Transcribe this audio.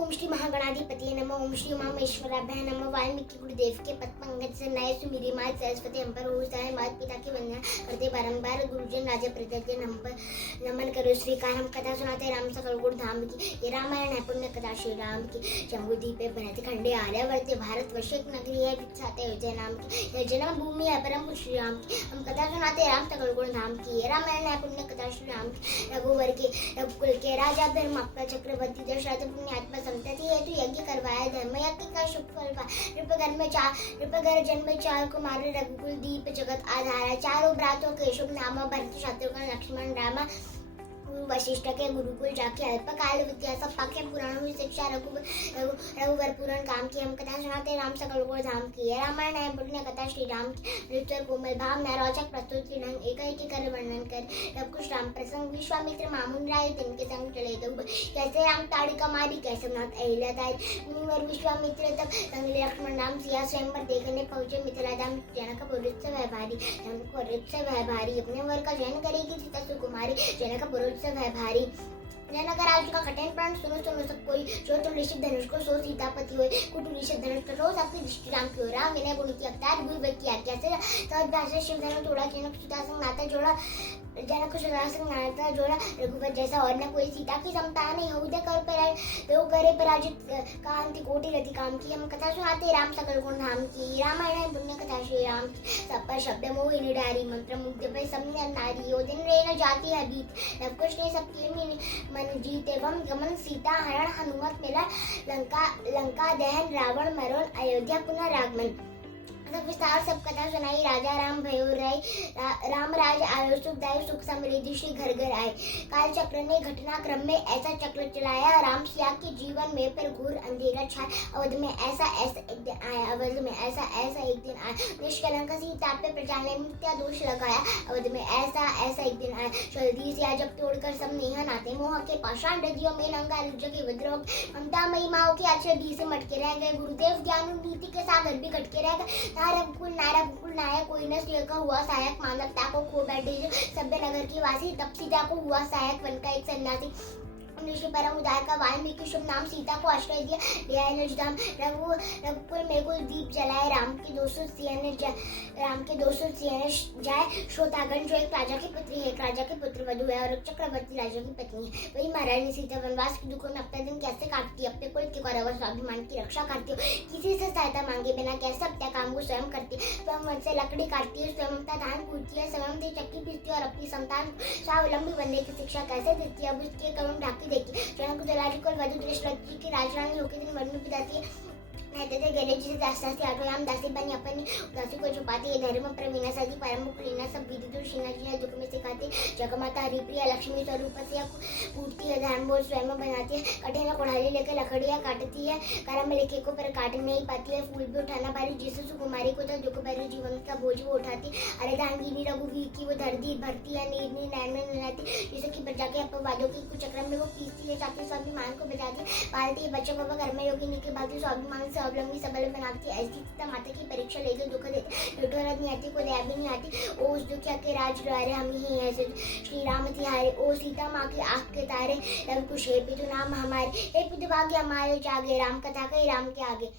ओम श्री महागणाधिपति नमः। ओम श्री उमामेश्वराभ्यां नमः। वाल्मीकि गुरुदेव के पद पंकज से नए सुमिरी मात सरस्वती हम पर होता मात पिता की वंदना करते बारंबार गुरुजन राजा प्रजा नमन करो स्वीकार। हम कथा सुनाते राम सकल गुण धाम की, ये रामायण है पुण्य कथा श्री राम की। जम्बू द्वीपे भरत खंडे आर्यावर्ते भारत वर्ष एक नगरी है विख्यात अयोध्या नाम की। यह जन्म भूमि है परम श्री राम की। हम कथा सुनाते राम सकल गुण धाम की, ये रामायण है पुण्य कथा श्री राम की। रघुवर के रघुकुल के राजा धर्म आपका चक्रवर्ती दशरथ पुण्यात्मा संतति हेतु यज्ञ करवाया। धर्म यज्ञ का शुभ फल नृपगर जन्म चार कुमार रघुकुल दीप जगत आधारा। चारों भ्रातों के शुभ नाम भरत शत्रुघ्न लक्ष्मण रामा। वशिष्ठ के गुरुकुल जाके अल्पकाल विद्या सब पाके पुराण हुई शिक्षा रघुवर पुराण काम की। हम कथा सुनाते राम सकल गुण धाम की, रामायण है पुण्य कथा श्री राम की। रुचर कोमल भाव न रोचक प्रस्तुति ढंग एक कर वर्णन कर। रब कुछ राम प्रसंग विश्वामित्र मामुन राय तिनके संग चले दो। कैसे राम ताड़िका मारी कैसे नाथ अहिल्या ताई। मुनिवर विश्वामित्र तब संग लक्ष्मण राम सिया स्वयंवर देखने पहुंचे मिथिला धाम। जनक पुरुष से वह भारी अपने वर का जैन करेगी सीता सुकुमारी। जनक पुरुष से वह भारी जनक राज का कठिन प्राण सुनो सब कोई। जो तुम ऋषभ धनुष को सो सीतापति होए। कुटु ऋषभ धनुष को रोज अपनी दृष्टि राम की ओर। राम विनय गुण की अवतार भूल बल की आज्ञा से सहज भाषा शिव धनु तोड़ा। जनक सुता संग नाता जोड़ा रघुवर जैसा और न कोई। सीता की समता नहीं हृदय करे पराजित कांति कोटि रति काम की। हम कथा सुनाते राम सकल गुण धाम की, रामायण पुण्य कथा श्री राम की। सब पर शब्द मोहि निडारी मंत्र मुग्ध भय सब नारी। ओ दिन रे न जाती है बीत नव कुश ने सबके मन जीते। वम गमन सीता हरण हनुमत मिला। लंका दहन रावण मरण अयोध्या पुनः रागमन। विस्तार सब कथा सुनाई। राजा राम भयो राय राम राज आयो सुखदायी सुख समृद्धि श्री घर घर आए। काल चक्र ने घटना क्रम में ऐसा चक्र चलाया। राम सिया के जीवन में पर घोर अंधेरा छाया। अवध में ऐसा एक दिन आया। निष्कलंक सीता पे प्रजा ने मिथ्या दोष लगाया। अवध में ऐसा एक दिन आया। जल्दी सिया जब तोड़कर सब नेहा नाते मोह के पाषाण हृदयों में नंगा जगे विद्रोह। ममता मई माओ के अच्छे दी से मटके रह गए। गुरुदेव ज्ञान नीति के सागर भी घटके रह गए। रघुकुल नायक कोई न का हुआ सहायक। मानवता को खो बैठे जो सभ्य नगर की वासी। तब सीता को हुआ सहायक वन का एक सन्यासी। ऋषि परम उदार का वाल्मीकि शुभ नाम। सीता को आश्रय दिया नजधाम। रघुकुल में कुल दीप जलाए। राम के 200 सियने जाए। श्रोतागण जो एक राजा की पुत्री है, एक राजा के पुत्र वधु है और एक चक्रवर्ती राजा की पत्नी है। वही महारानी सीता वनवास की दुखों में अपना दिन कैसे काटती है। अपने कुल के गौरव स्वाभिमान की रक्षा करती है। किसी से सहायता मांगे बिना कैसे अपने काम को स्वयं करती है। स्वयं वन से लकड़ी काटती है, स्वयं अपना धान कूटती है, स्वयं से चक्की पीसती है और अपनी संतान स्वावलंबी बनने की शिक्षा कैसे देती है। अब उसके करुण ढाकी देखिए। जनक राजकुल वधु दशरथ की राजरानी होकर दिन वर्णन पिताती है। कहते थे गले जिसे दासी आठोयाम दासी बनी अपनी दासी को छुपाती है। धर्म प्रवीणा सदी परम कुलीना सब विधि दूर शीना जीना दुख में सिखाती। जगमाता हरिप्रिया लक्ष्मी स्वरूप से पूछती है। धर्म बोल स्वयं बनाती है। कठिन कुड़ाली लेकर लकड़ियाँ काटती है। कर्म लेखे को पर काट नहीं पाती है। फूल भी उठाना पारी जिसे सुकुमारी को तो दुख भरे जीवन का बोझ वो उठाती। अरे धांगिनी रघुवीर की वो धरती भरती है। नीरनी नैन में नहलाती जिसे की प्रजा के अपवादों की कुचक्रम में वो पीसती है। साथ ही स्वाभिमान को बचाती पालती है। बच्चों को घर में योगिनी के बाकी स्वाभिमान स्वावलंबी सबल बनाती है। ऐसी सीता माता की परीक्षा लेकर दुख देती। लुठोरत नहीं आती को दया भी नहीं आती। ओ उस दुखिया के राज द्वारे हम ही हैं श्री राम तिहारे। ओ सीता माँ की आँख के तारे रवि कुश हे पितु नाम हमारे। हे पितु भाग्य हमारे जागे। राम कथा कही राम के आगे।